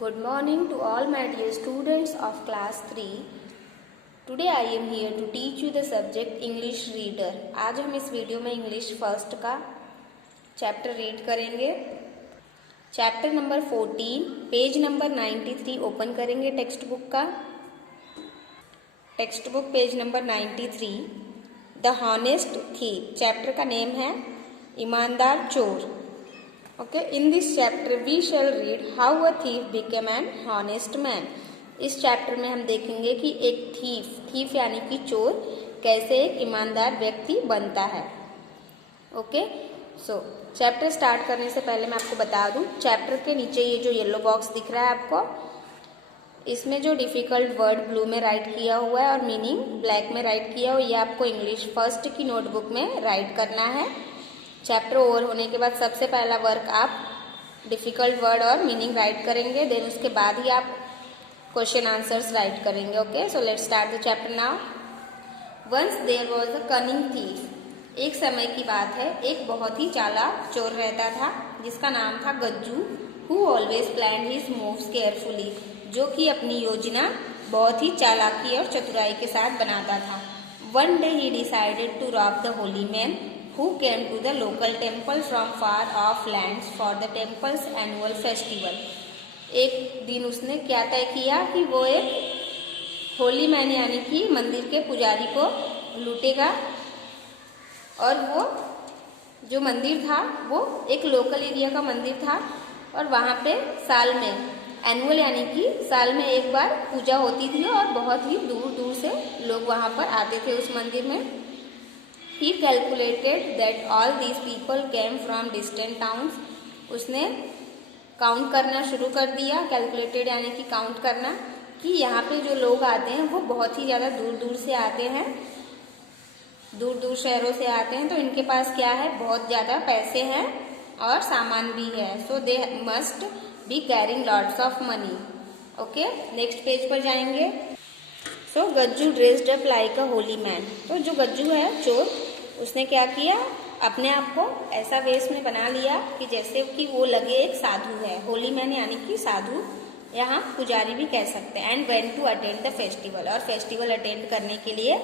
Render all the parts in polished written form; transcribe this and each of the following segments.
Good morning to all my dear students of class 3. Today I am here to teach you the subject English Reader. आज हम इस video में English first का chapter read करेंगे. Chapter number 14 page number 93 open करेंगे text book का. Text book page number 93. The honest thief. Chapter का name है ईमानदार चोर. Okay, in this chapter we shall read how a thief became an honest man. इस chapter में हम देखेंगे कि एक थीफ यानी कि चोर कैसे एक ईमानदार व्यक्ति बनता है. ओके, सो चैप्टर स्टार्ट करने से पहले मैं आपको बता दूं, चैप्टर के नीचे ये जो येलो बॉक्स दिख रहा है आपको, इसमें जो डिफिकल्ट वर्ड ब्लू में राइट किया हुआ है और मीनिंग ब्लैक में राइट किया हुआ है, ये आपको इंग्लिश फर्स्ट की नोटबुक में राइट करना है. चैप्टर ओवर होने के बाद सबसे पहला वर्क आप डिफिकल्ट वर्ड और मीनिंग राइट करेंगे, देन उसके बाद ही आप क्वेश्चन आंसर्स राइट करेंगे. Okay, so let's start the chapter now. Once there was a cunning thief. एक समय की बात है, एक बहुत ही चालाक चोर रहता था जिसका नाम था Gajju, who always planned his moves carefully, जो कि अपनी योजना बहुत ही चालाकी और चतुराई के साथ बनाता था. One day he decided to rob the holy man who came to the local temple from far off lands for the temple's annual festival. एक दिन उसने क्या तय किया कि वो एक होली मैन यानी कि मंदिर के पुजारी को लूटेगा, और वो जो मंदिर था वो एक लोकल एरिया का मंदिर था और वहाँ पे साल में एनुअल यानी कि साल में एक बार पूजा होती थी और बहुत ही दूर दूर से लोग वहाँ पर आते थे उस मंदिर में. He calculated that all these people came from distant towns. उसने काउंट करना शुरू कर दिया. कैलकुलेटेड यानी कि काउंट करना, कि यहाँ पे जो लोग आते हैं वो बहुत ही ज़्यादा दूर दूर से आते हैं, दूर दूर शहरों से आते हैं, तो इनके पास क्या है, बहुत ज़्यादा पैसे हैं और सामान भी है. So they must be carrying lots of money. Okay, next page पर जाएंगे. So Gajju dressed up like a holy man. तो जो गज्जू है चोर, उसने क्या किया, अपने आप को ऐसा वेश में बना लिया कि जैसे कि वो लगे एक साधु है. होली मैन यानी कि साधु, यहाँ पुजारी भी कह सकते हैं. And went to attend the festival. और फेस्टिवल अटेंड करने के लिए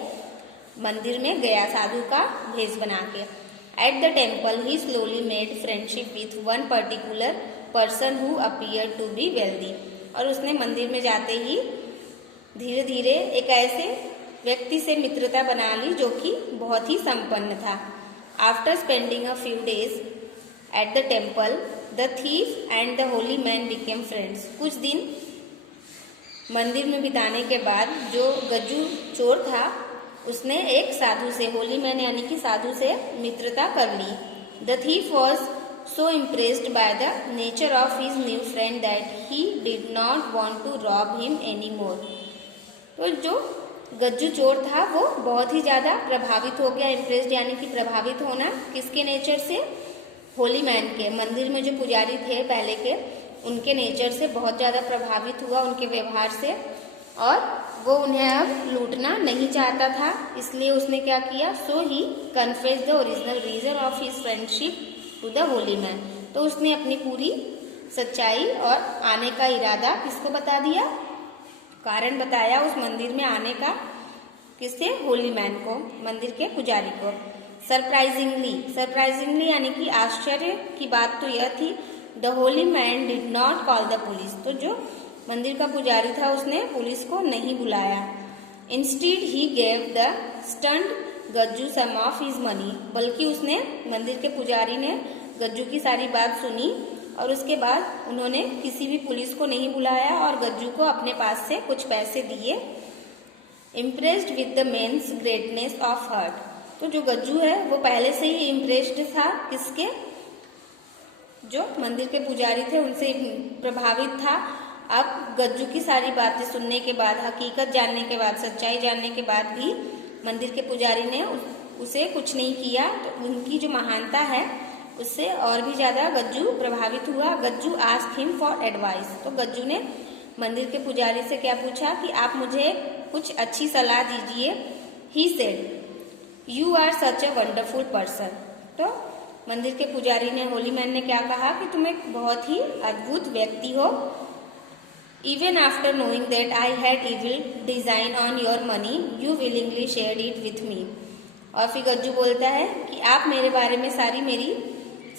मंदिर में गया साधु का भेष बना के. At the temple he slowly made friendship with one particular person who appear to be wealthy. और उसने मंदिर में जाते ही धीरे धीरे एक ऐसे व्यक्ति से मित्रता बना ली जो कि बहुत ही संपन्न था. After spending a few days at the temple the thief and the holy man became friends. कुछ दिन मंदिर में बिताने के बाद जो गज्जू चोर था उसने एक साधु से, होली मैन यानी कि साधु से मित्रता कर ली. The thief was so impressed by the nature of his new friend that he did not want to rob him anymore. तो जो गज्जू चोर था वो बहुत ही ज्यादा प्रभावित हो गया. इम्प्रेस्ड यानी कि प्रभावित होना, किसके नेचर से, होली मैन के, मंदिर में जो पुजारी थे पहले के, उनके नेचर से बहुत ज्यादा प्रभावित हुआ, उनके व्यवहार से, और वो उन्हें अब लूटना नहीं चाहता था. इसलिए उसने क्या किया, so he confessed the original reason of his friendship to the holy man. तो उसने अपनी पूरी सच्चाई और आने का इरादा किसको बता दिया, कारण बताया उस मंदिर में आने का. किससे, होली मैन को, मंदिर के पुजारी को. सरप्राइजिंगली यानी कि आश्चर्य की बात तो यह थी, the holy man did not call the police. तो जो मंदिर का पुजारी था उसने पुलिस को नहीं बुलाया. Instead he gave the stunt Gajju some of his money. बल्कि उसने, मंदिर के पुजारी ने गज्जू की सारी बात सुनी और उसके बाद उन्होंने किसी भी पुलिस को नहीं बुलाया और गज्जू को अपने पास से कुछ पैसे दिए. Impressed with the man's greatness of heart. तो जो गज्जू है वो पहले से ही इम्प्रेस्ड था, किसके, जो मंदिर के पुजारी थे उनसे प्रभावित था. अब गज्जू की सारी बातें सुनने के बाद, हकीकत जानने के बाद, सच्चाई जानने के बाद भी मंदिर के पुजारी ने उसे कुछ नहीं किया. तो उनकी जो महानता है उससे और भी ज्यादा गज्जू प्रभावित हुआ. Gajju asked him for advice. तो गज्जू ने मंदिर के पुजारी से क्या पूछा कि आप मुझे कुछ अच्छी सलाह दीजिए. He said, you are such a wonderful person. तो मंदिर के पुजारी ने, होली मैन ने क्या कहा कि तुम एक बहुत ही अद्भुत व्यक्ति हो. Even after knowing that I had evil design on your money, you willingly shared it with me. और फिर गज्जू बोलता है कि आप मेरे बारे में सारी मेरी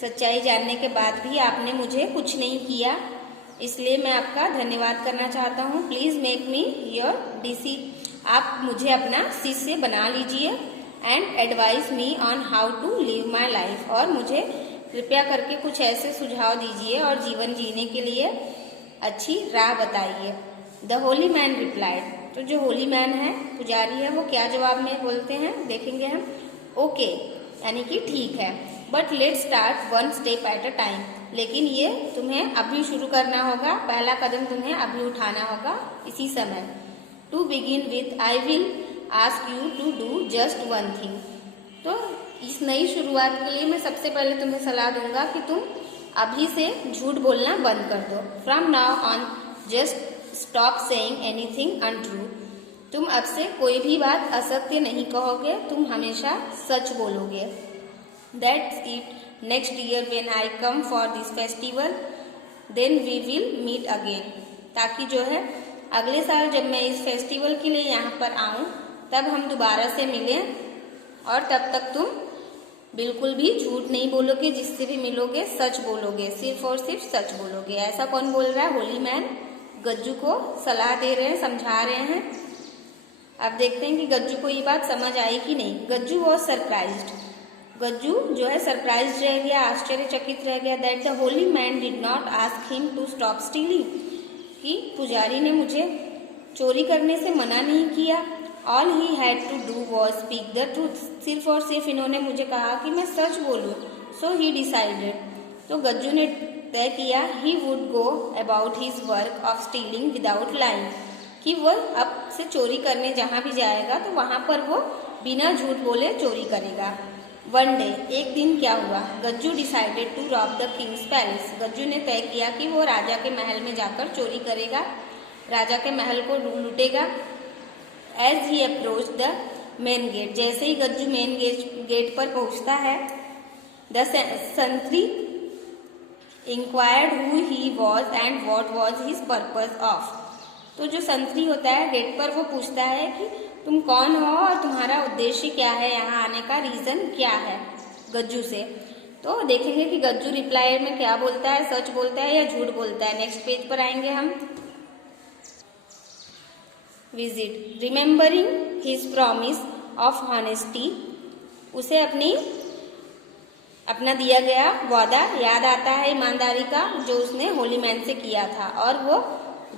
सच्चाई जानने के बाद भी आपने मुझे कुछ नहीं किया, इसलिए मैं आपका धन्यवाद करना चाहता हूँ. Please make me your disciple. आप मुझे अपना शिष्य बना लीजिए. And advice me on how to live my life. और मुझे कृपया करके कुछ ऐसे सुझाव दीजिए और जीवन जीने के लिए अच्छी राह बताइए. The holy man replied. तो जो होली मैन है, पुजारी है, वो क्या जवाब में बोलते हैं देखेंगे हम. ओके, यानी कि ठीक है. But let start one step at a time. लेकिन ये तुम्हें अभी शुरू करना होगा, पहला कदम तुम्हें अभी उठाना होगा इसी समय. To begin with I will ask you to do just one thing. तो इस नई शुरुआत के लिए मैं सबसे पहले तुम्हें सलाह दूंगा कि तुम अभी से झूठ बोलना बंद कर दो. From now on just stop saying anything untrue. तुम अब से कोई भी बात असत्य नहीं कहोगे, तुम हमेशा सच बोलोगे. That's it. Next year when I come for this festival then we will meet again. ताकि जो है अगले साल जब मैं इस फेस्टिवल के लिए यहाँ पर आऊँ तब हम दोबारा से मिलें, और तब तक तुम बिल्कुल भी झूठ नहीं बोलोगे. जिससे भी मिलोगे सच बोलोगे, सिर्फ और सिर्फ सच बोलोगे. ऐसा कौन बोल रहा है? होली मैन गज्जू को सलाह दे रहे हैं, समझा रहे हैं. अब देखते हैं कि गज्जू को ये बात समझ आई कि नहीं. Gajju was surprised. गज्जू जो है सरप्राइज रह गया, आश्चर्यचकित रह गया. That the holy man did not ask him to stop stealing. कि पुजारी ने मुझे चोरी करने से मना नहीं किया. All he had to do was speak the truth. सिर्फ और सिर्फ इन्होंने मुझे कहा कि मैं सच बोलूं. सो ही डिसाइडेड. तो गज्जू ने तय किया he would go about his work of stealing without lying. कि वो अब से चोरी करने जहां भी जाएगा तो वहां पर वो बिना झूठ बोले चोरी करेगा. वन डे, एक दिन क्या हुआ? Gajju decided to rob the king's palace. Gajju ने तय किया कि वो राजा के महल में जाकर चोरी करेगा, राजा के महल को लूटेगा. As he approach the main gate. जैसे ही गज्जू मेन गेट पर पहुंचता है, द संतरी inquired who he was and what was his purpose of. तो जो संतरी होता है गेट पर, वो पूछता है कि तुम कौन हो और तुम्हारा उद्देश्य क्या है, यहाँ आने का रीजन क्या है गज्जू से. तो देखेंगे कि गज्जू रिप्लाई में क्या बोलता है, सच बोलता है या झूठ बोलता है. नेक्स्ट पेज पर आएंगे हम. Visit. Remembering his promise of honesty. उसे अपना दिया गया वादा याद आता है ईमानदारी का, जो उसने होली मैन से किया था. और वो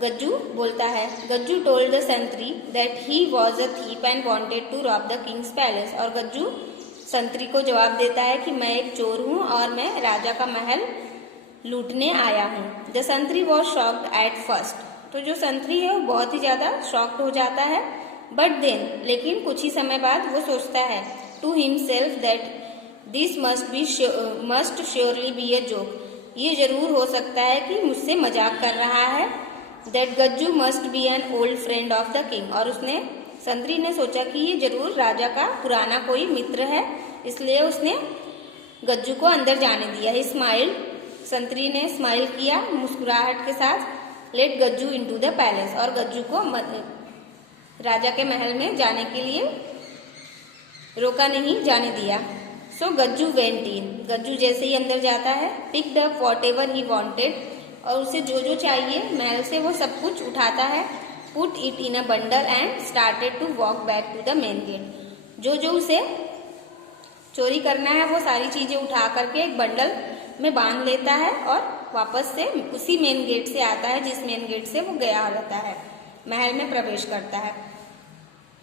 गज्जू बोलता है. Gajju told the sentry that he was a thief and wanted to rob the king's palace. और गज्जू संतरी को जवाब देता है कि मैं एक चोर हूँ और मैं राजा का महल लूटने आया हूँ. द संतरी वॉज शॉक्ड एट फर्स्ट. तो जो संतरी है वो बहुत ही ज्यादा शॉक्ड हो जाता है. बट देन, लेकिन कुछ ही समय बाद वो सोचता है to himself that this must surely be a joke. ये जरूर हो सकता है कि मुझसे मजाक कर रहा है. That Gajju must be an old friend of the king. और संतरी ने सोचा कि ये जरूर राजा का पुराना कोई मित्र है, इसलिए उसने गज्जू को अंदर जाने दिया. He smiled. संतरी ने स्माइल किया मुस्कुराहट के साथ. Let Gajju into the palace. और गज्जू को राजा के महल में जाने के लिए रोका नहीं, जाने दिया. सो गज्जू वेंट इन. गज्जू जैसे ही अंदर जाता है, picked up whatever he wanted. और उसे जो जो चाहिए महल से वो सब कुछ उठाता है. Put it in a bundle and started to walk back to the main gate. जो जो उसे चोरी करना है वो सारी चीजें उठा करके एक बंडल में बांध लेता है और वापस से उसी मेन गेट से आता है जिस मेन गेट से वो गया रहता है, महल में प्रवेश करता है.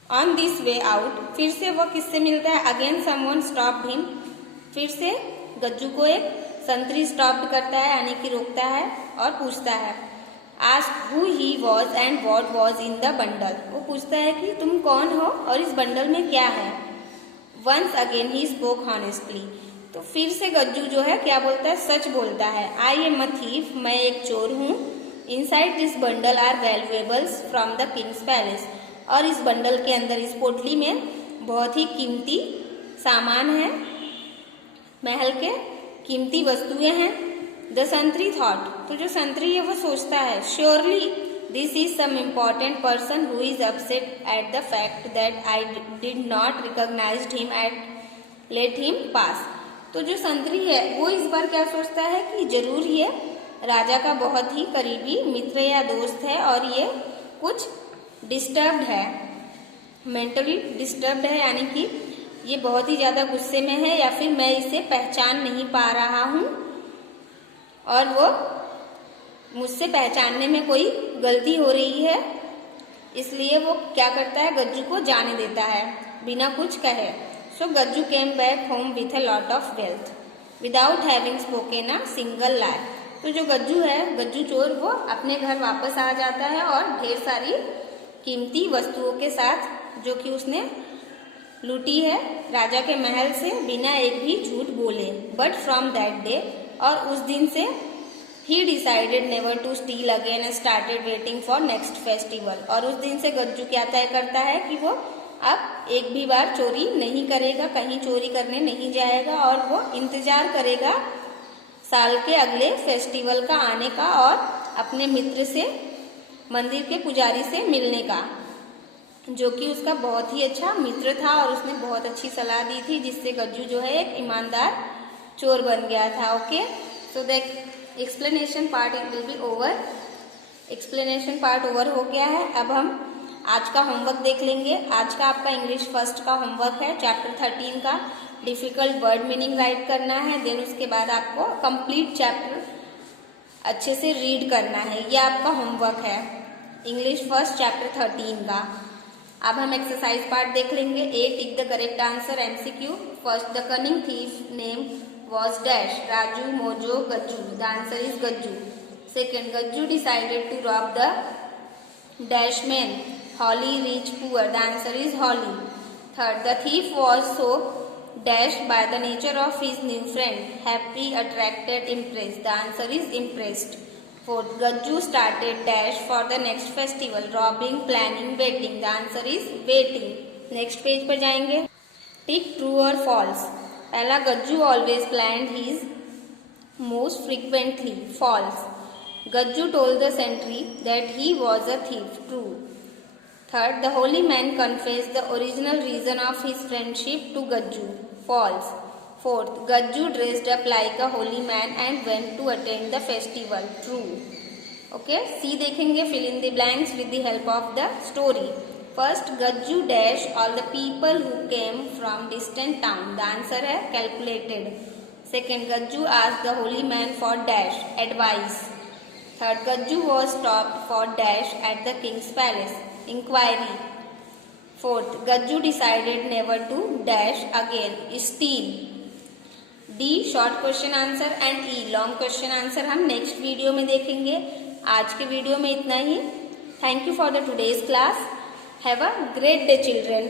ऑन दिस वे आउट, फिर से वो किससे मिलता है? Again someone stopped him. फिर से गज्जू को एक संतरी स्टॉप्ड करता है, यानी कि रोकता है और पूछता है ask who he was and what was in the bundle. वो पूछता है कि तुम कौन हो और इस बंडल में क्या है. Once again he spoke honestly. तो फिर से गज्जू जो है क्या बोलता है? सच बोलता है. I am a thief. मैं एक चोर हूँ. Inside this bundle are valuables from the king's palace. और इस बंडल के अंदर, इस पोटली में बहुत ही कीमती सामान है, महल के कीमती वस्तुएं हैं. द संतरी थॉट. तो जो संतरी है वो सोचता है surely This is some important person who is upset at the fact that I did not recognize him and let him pass. तो जो संतरी है वो इस बार क्या सोचता है कि जरूर ये राजा का बहुत ही करीबी मित्र या दोस्त है और ये कुछ डिस्टर्ब्ड है, मेंटली डिस्टर्ब्ड है, यानी कि ये बहुत ही ज्यादा गुस्से में है या फिर मैं इसे पहचान नहीं पा रहा हूँ और वो मुझसे पहचानने में कोई गलती हो रही है, इसलिए वो क्या करता है, गज्जू को जाने देता है बिना कुछ कहे. So Gajju came back home with a lot of wealth without having spoken a single lie. तो जो गज्जू है, गज्जू चोर, वो अपने घर वापस आ जाता है और ढेर सारी कीमती वस्तुओं के साथ जो कि उसने लूटी है राजा के महल से बिना एक भी झूठ बोले. बट फ्रॉम दैट डे, और उस दिन से he decided never to steal again and started waiting for next festival. और उस दिन से गज्जू क्या तय करता है कि वो अब एक भी बार चोरी नहीं करेगा, कहीं चोरी करने नहीं जाएगा और वो इंतजार करेगा साल के अगले फेस्टिवल का आने का और अपने मित्र से, मंदिर के पुजारी से मिलने का, जो कि उसका बहुत ही अच्छा मित्र था और उसने बहुत अच्छी सलाह दी थी, जिससे गज्जू जो है एक ईमानदार चोर बन गया था. Okay, so the explanation part will be over. Explanation part over हो गया है. अब हम आज का होमवर्क देख लेंगे. आज का आपका इंग्लिश फर्स्ट का होमवर्क है, चैप्टर 13 का डिफिकल्ट वर्ड मीनिंग राइट करना है. देन उसके बाद आपको कंप्लीट चैप्टर अच्छे से रीड करना है. ये आपका होमवर्क है इंग्लिश फर्स्ट चैप्टर 13 का. अब हम एक्सरसाइज पार्ट देख लेंगे. A, tick the correct answer. MCQ. First, the cunning thief name was dash Raju, Mojo, Gajju. The answer is Gajju. Second, Gajju decided to rob the dash man. Holly, rich, poor. The answer is Holly. Third, the thief was so dashed by the nature of his new friend. Happy, attracted, impressed. The answer is impressed. Fourth, Gajju started dash for the next festival. Robbing, planning, waiting. The answer is waiting. Next page पर जाएंगे. Tick true or false. पहला, Gajju always planned his most frequently. False. Gajju told the sentry that he was a thief. True. Third, the holy man confessed the original reason of his friendship to Gajju. False. Fourth, Gajju dressed up like a holy man and went to attend the festival. True. Okay, see देखेंगे. Fill in the blanks with the help of the story. First, Gajju dash all the people who came from distant town. The answer है calculated. Second, Gajju asked the holy man for dash advice. Third, Gajju was stopped for dash at the king's palace. Inquiry. Fourth, Gajju decided never to dash again. Steal. D, short question answer and E, long question answer हम next video में देखेंगे. आज के video में इतना ही. Thank you for the today's class. Have a great day, children.